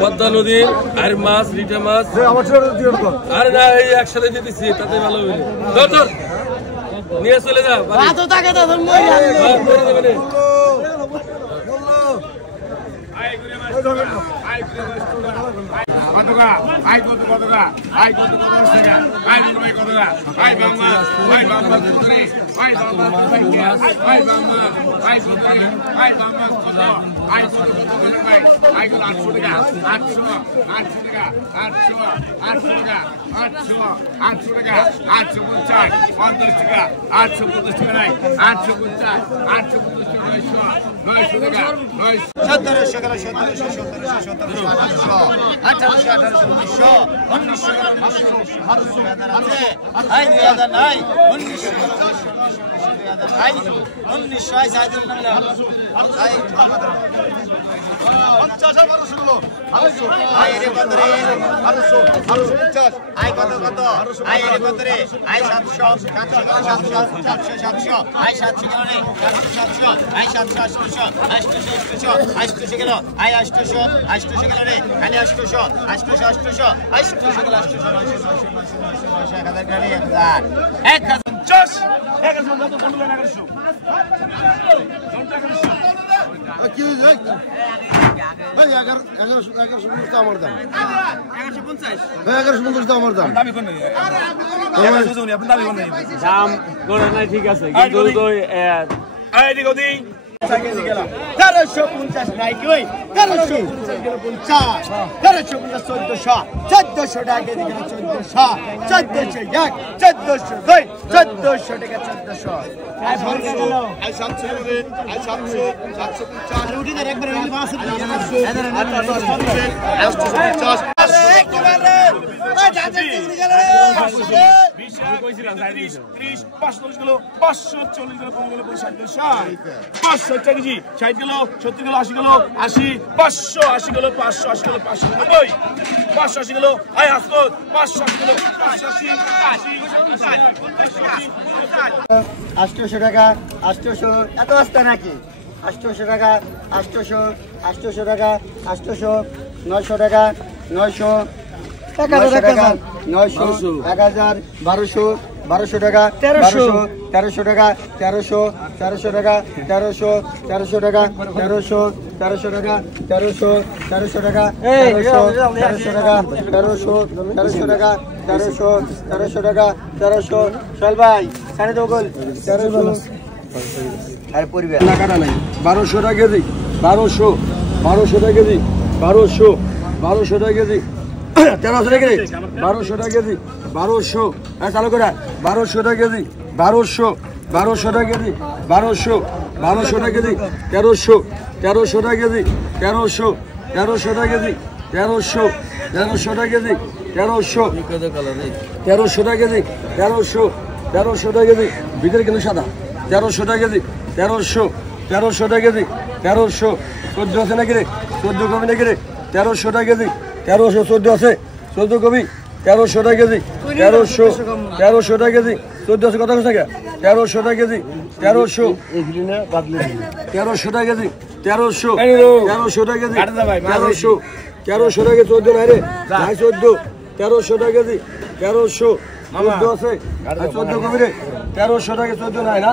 পদ্মা নদী আর মাছ রিটা মাছ আরে না এই একসাথে দিতেছি তাতে ভালো হবে নিয়ে চলে যা ঠিক আছে 1350 নাই কি ওই 1350 1350 1400 টাকা কেজি 1400 1401 1402 1400 টাকা 1400 আই ফোন গেল আই 700 রে আই 700 750 রুটি দের একবার মাছ 850 আরে একবারে ওই দাদা কেজি গেল 30 540 kilo 540 kilo 15 kilo 60 KG 60 kilo 70 kilo 80 kilo 80 580 kilo 580 kilo 590 580 kilo I হাসো 580 কিলো 800 টাকা 800 এত আসছে নাকি 800 টাকা 800 টাকা 800 900 টাকা 900 টাকা 900 1000 1200 টাকা 1300 টাকা 1300 টাকা 1300 টাকা 1300 টাকা 1300 টাকা 1300 টাকা 1300 টাকা 1300 টাকা 1300 চল ভাই সাড়ে দো গোল 1300 আর পরিবার টাকা নাই 1200 টাকা কেজি 1200 টাকা কেজি 1200 টাকা কেজি 1300 টাকা কেজি 1200 টাকা কেজি 1200 হ্যাঁ চালু করে 1200 টাকা কেজি 1200 টাকা কেজি 1200 টাকা কেজি 1300 টাকা কেজি 1300 টাকা কেজি 1300 টাকা কেজি 1300 টাকা কেজি 1300 টাকা কেজি ভিতরে কিন্তু সাদা 1300 টাকা কেজি 1300 টাকা কেজি 1300 14 আছে নাকি রে 14 কবি নাকি রে 1300 টাকা কেজি 1300 14 আছে 14 কবি 1300 টাকা কেজি 1300 টাকা কেজি 14 আছে কথা কথা 1300 টাকা কেজি 1300 টাকা কেজি 1300 টাকা কেজি 1300 টাকা 14 নাই রে 14 1300 টাকা কেজি 1300 14 আছে 14 কবি রে 1300 টাকা 14 নাই না